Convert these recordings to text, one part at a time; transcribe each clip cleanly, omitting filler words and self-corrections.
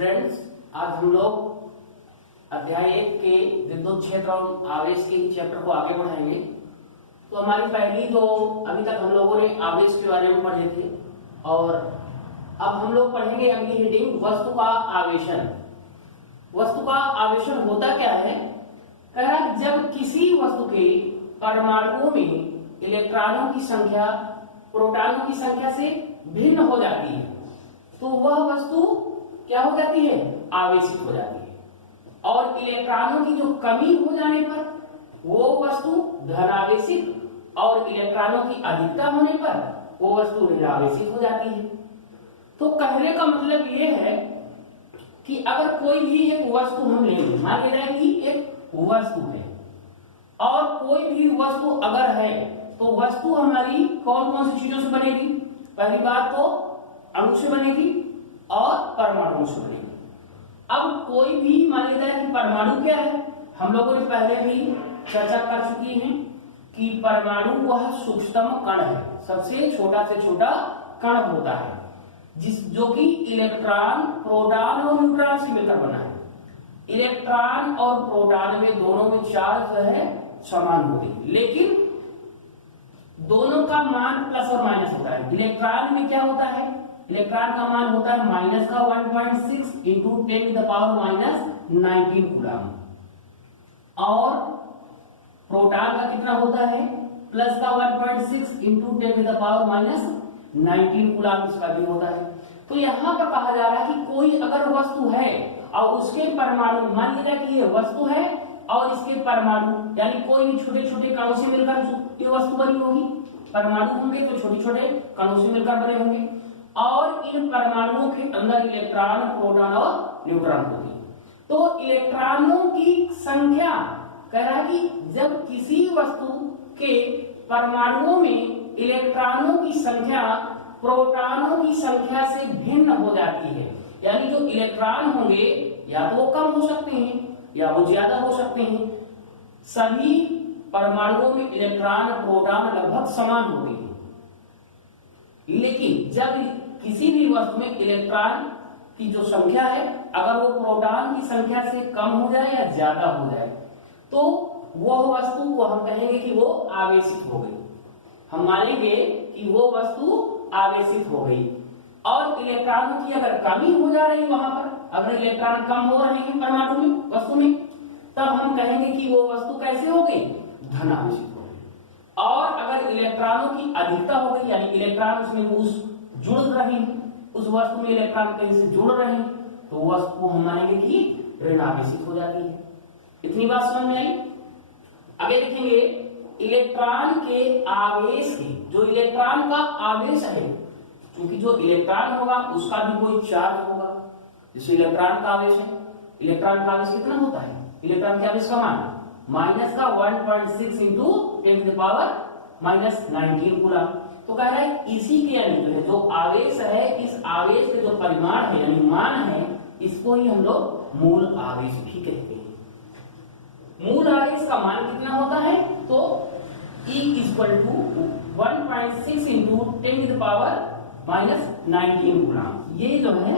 Students, आज हम लोग अध्याय 1 के विद्युत क्षेत्र और आवेश के चैप्टर को आगे बढ़ाएंगे। तो हमारी पहली जो अभी तक हम लोगों ने आवेश के बारे में पढ़े थे और अब हम लोग पढ़ेंगे अगली हेडिंग वस्तु का आवेशन। वस्तु का आवेशन होता क्या है? कह रहा है जब किसी वस्तु के परमाणुओं में इलेक्ट्रॉनों की संख्या प्रोटॉनों की संख्या से भिन्न हो जाती है तो वह वस्तु क्या हो जाती है? आवेशित हो जाती है। और इलेक्ट्रॉनों की जो कमी हो जाने पर वो वस्तु धनावेशित और इलेक्ट्रॉनों की अधिकता होने पर वो वस्तु ऋणावेशित हो जाती है। तो कहने का मतलब ये है कि अगर कोई भी एक वस्तु हम लेंगे, मान लिया जाए कि एक वस्तु है और कोई भी वस्तु अगर है तो वस्तु हमारी कौन कौन सी चीजों से बनेगी? पहली बात तो अणु से बनेगी और परमाणु से बनेगी। अब कोई भी मान लिया जाए कि परमाणु क्या है, हम लोगों ने पहले भी चर्चा कर चुकी हैं कि परमाणु वह सूक्ष्मतम कण है, सबसे छोटा से छोटा कण होता है जो कि इलेक्ट्रॉन प्रोटॉन और न्यूट्रॉन से मिलकर बना है। इलेक्ट्रॉन और प्रोटॉन में दोनों में चार्ज जो है समान होते हैं, लेकिन दोनों का मान प्लस और माइनस होता है। इलेक्ट्रॉन में क्या होता है? इलेक्ट्रॉन का मान होता है माइनस का 1.6 इंटू 10⁻⁻19 कूलम और प्रोटॉन का कितना होता है? प्लस का 1.6 इंटू 10⁻⁻19 कूलम इसका भी होता है। तो यहाँ पर कहा जा रहा है कि कोई अगर वस्तु है और उसके परमाणु, मान लीजिए कि ये वस्तु है और इसके परमाणु यानी कोई भी छोटे छोटे कणों से मिलकर ये वस्तु बनी होगी। परमाणु होंगे तो छोटे छोटे कणों से मिलकर बने होंगे और इन परमाणुओं के अंदर इलेक्ट्रॉन प्रोटॉन और न्यूट्रॉन होंगे। तो इलेक्ट्रॉनों की संख्या कह रहा है कि जब किसी वस्तु के परमाणुओं में इलेक्ट्रॉनों की संख्या प्रोटॉनों की संख्या से भिन्न हो जाती है, यानी जो इलेक्ट्रॉन होंगे या तो वो कम हो सकते हैं या वो ज्यादा हो सकते हैं। सभी परमाणुओं में इलेक्ट्रॉन प्रोटॉन लगभग समान होते हैं, लेकिन जब किसी भी वस्तु में इलेक्ट्रॉन की जो संख्या है अगर वो प्रोटॉन की संख्या से कम हो जाए या ज्यादा हो जाए तो वह वस्तु को हम कहेंगे कि वो आवेशित हो गई। हम मानेंगे कि वो वस्तु आवेशित हो गई। और इलेक्ट्रॉनों की अगर कमी हो जा रही वहां पर, अगर इलेक्ट्रॉन कम हो रहे हैं परमाणु में वस्तु में, तब हम कहेंगे कि वो वस्तु कैसे हो गई? धनावेशित हो गई। और अगर इलेक्ट्रॉनों की अधिकता हो गई यानी इलेक्ट्रॉन उसमें जुड़ रहे हैं, उस वस्तु में इलेक्ट्रॉन कहीं से जुड़ रहे हैं तो वस्तु हम मानेंगे कि ऋणावेशित हो जाती है। इतनी बात समझ में आई? आगे देखेंगे इलेक्ट्रॉन के आवेश की, जो इलेक्ट्रॉन का आवेश है, क्योंकि जो इलेक्ट्रॉन होगा उसका भी कोई चार्ज होगा। जैसे इलेक्ट्रॉन का आवेश है, इलेक्ट्रॉन का आवेश कितना होता है? इलेक्ट्रॉन के आवेश का मान माइनस का 1.6 इंटू 10⁻⁻19 कूलम। तो कह रहा है इसी के यानी जो आवेश है, इस आवेश के जो परिमाण है यानी मान है, इसको ही हम लोग मूल आवेश भी कहते हैं। मूल आवेश का मान कितना होता है? तो E = 1.6 इंटू 10⁻⁻19 कूलम, ये जो है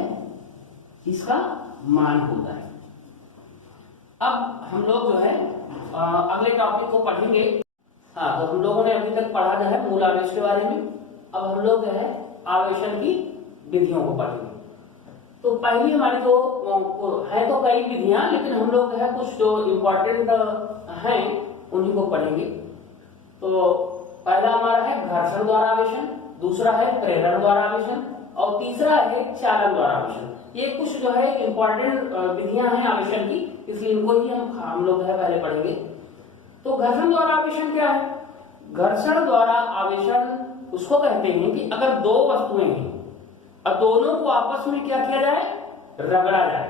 इसका मान होता है। अब हम लोग जो है अगले टॉपिक को पढ़ेंगे। हाँ, तो हम लोगों ने अभी तक पढ़ा जो है मूल आवेश के बारे में। अब हम लोग जो है आवेशन की विधियों को पढ़ेंगे। तो पहली हमारी जो है तो कई विधियां, लेकिन हम लोग जो है कुछ जो इम्पोर्टेंट हैं उन्हीं को पढ़ेंगे। तो पहला हमारा है घर्षण द्वारा आवेशन, दूसरा है प्रेरण द्वारा आवेशन और तीसरा है चालन द्वारा आवेशन। ये कुछ जो है इम्पोर्टेंट विधियां हैं आवेशन की, इसलिए इनको ही हम लोग जो है पहले पढ़ेंगे। तो घर्षण द्वारा आवेशन क्या है? घर्षण द्वारा आवेशन उसको कहते हैं कि अगर दो वस्तुएं हैं और दोनों को आपस में क्या किया जाए? रगड़ा जाए।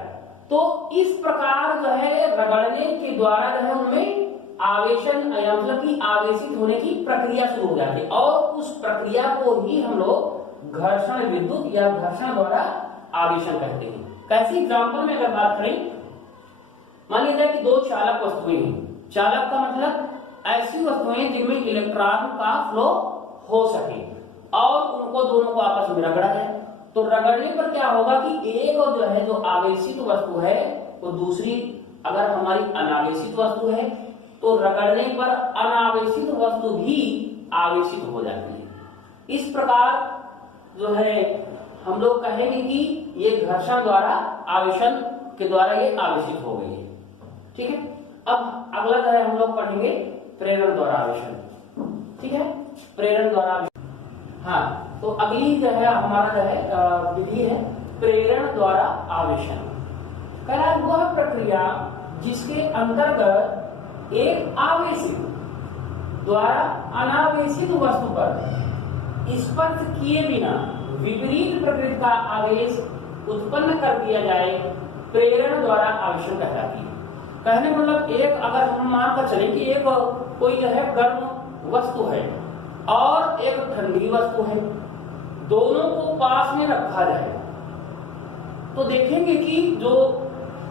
तो इस प्रकार जो है रगड़ने के द्वारा जो है उनमें आवेशन मतलब कि आवेशित होने की प्रक्रिया शुरू हो जाती है और उस प्रक्रिया को ही हम लोग घर्षण विद्युत या घर्षण द्वारा आवेशन कहते हैं। कैसे एग्जाम्पल में अगर बात करें, मान लीजिए कि दो चालक वस्तुएं हैं। चालक का मतलब ऐसी वस्तुएं जिनमें इलेक्ट्रॉन का फ्लो हो सके और उनको दोनों को आपस में रगड़ा जाए तो रगड़ने पर क्या होगा कि एक और जो है जो आवेशित वस्तु है वो दूसरी, अगर हमारी अनावेशित वस्तु है तो रगड़ने पर अनावेशित वस्तु भी आवेशित हो जाती है। इस प्रकार जो है हम लोग कहेंगे कि ये घर्षण द्वारा आवेशन के द्वारा ये आवेशित हो गई है। ठीक है, अब अगला जो है हम लोग पढ़ेंगे प्रेरण द्वारा आवेशन। ठीक है, प्रेरण द्वारा आवेशन। हाँ, तो अगली जो है हमारा जो है विधि है प्रेरण द्वारा आवेशन। कह वह प्रक्रिया जिसके अंतर्गत एक आवेशित द्वारा अनावेशित वस्तु पर स्पर्श किए बिना विपरीत प्रकृति का आवेश उत्पन्न कर दिया जाए, प्रेरण द्वारा आवेशन कहलाती है। कहने मतलब एक, अगर हम मानकर चले कि एक कोई जो है गर्म वस्तु है और एक ठंडी वस्तु है, दोनों को पास में रखा जाए तो देखेंगे कि जो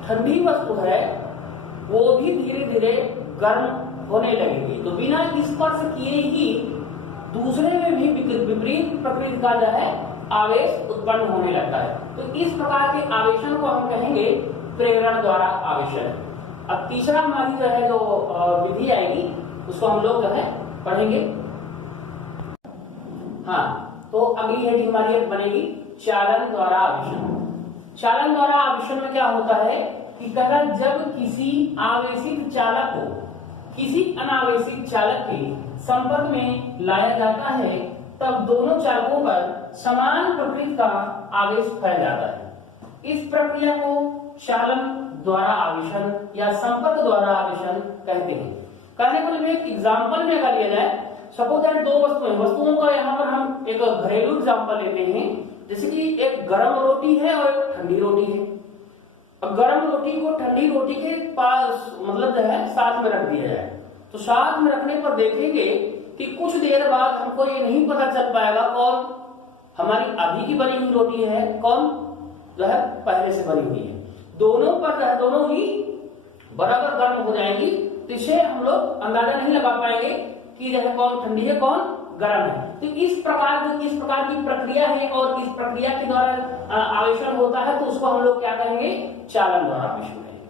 ठंडी वस्तु है वो भी धीरे धीरे गर्म होने लगेगी। तो बिना स्पर्श किए ही दूसरे में भी विपरीत प्रकृति का जो है आवेश उत्पन्न होने लगता है। तो इस प्रकार के आवेशन को हम कहेंगे प्रेरण द्वारा आवेशन। अब तीसरा हमारी जो है जो विधि आएगी उसको हम लोग जो है पढ़ेंगे। हाँ, तो अगली हेडिंग हमारी बनेगी चालन द्वारा आवेशन। चालन द्वारा आवेशन में क्या होता है कि कहला जब किसी आवेशित चालक को किसी अनावेशित चालक के संपर्क में लाया जाता है तब दोनों चालकों पर समान प्रकृति का आवेश फैल जाता है। इस प्रक्रिया को चालन द्वारा आवेशन या संपर्क द्वारा आवेशन कहते हैं। कहने को लिए एक एग्जाम्पल में अगर लिया जाए, सपोज दैट दो वस्तुओं का यहाँ पर हम एक घरेलू एग्जाम्पल लेते हैं, जैसे कि एक गर्म रोटी है और एक ठंडी रोटी है। गर्म रोटी को ठंडी रोटी के पास मतलब जो है साथ में रख दिया जाए तो साथ में रखने पर देखेंगे कि कुछ देर बाद हमको ये नहीं पता चल पाएगा कौन हमारी अभी की बनी हुई रोटी है, कौन जो है पहले से बनी हुई है। दोनों पर जो है दोनों ही बराबर गर्म हो जाएंगी, तो इससे हम लोग अंदाजा नहीं लगा पाएंगे कि जो है कौन ठंडी है कौन गर्म है। तो इस प्रकार की प्रक्रिया है और इस प्रक्रिया के द्वारा आवेशन होता है, तो उसको हम लोग क्या कहेंगे चालन द्वारा आवेशन कहेंगे।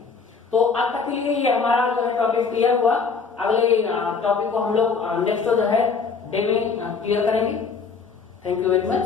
तो अब तक के लिए ये हमारा जो है टॉपिक क्लियर हुआ। अगले टॉपिक को हम लोग नेक्स्ट जो है डे में क्लियर करेंगे। Thank you very much.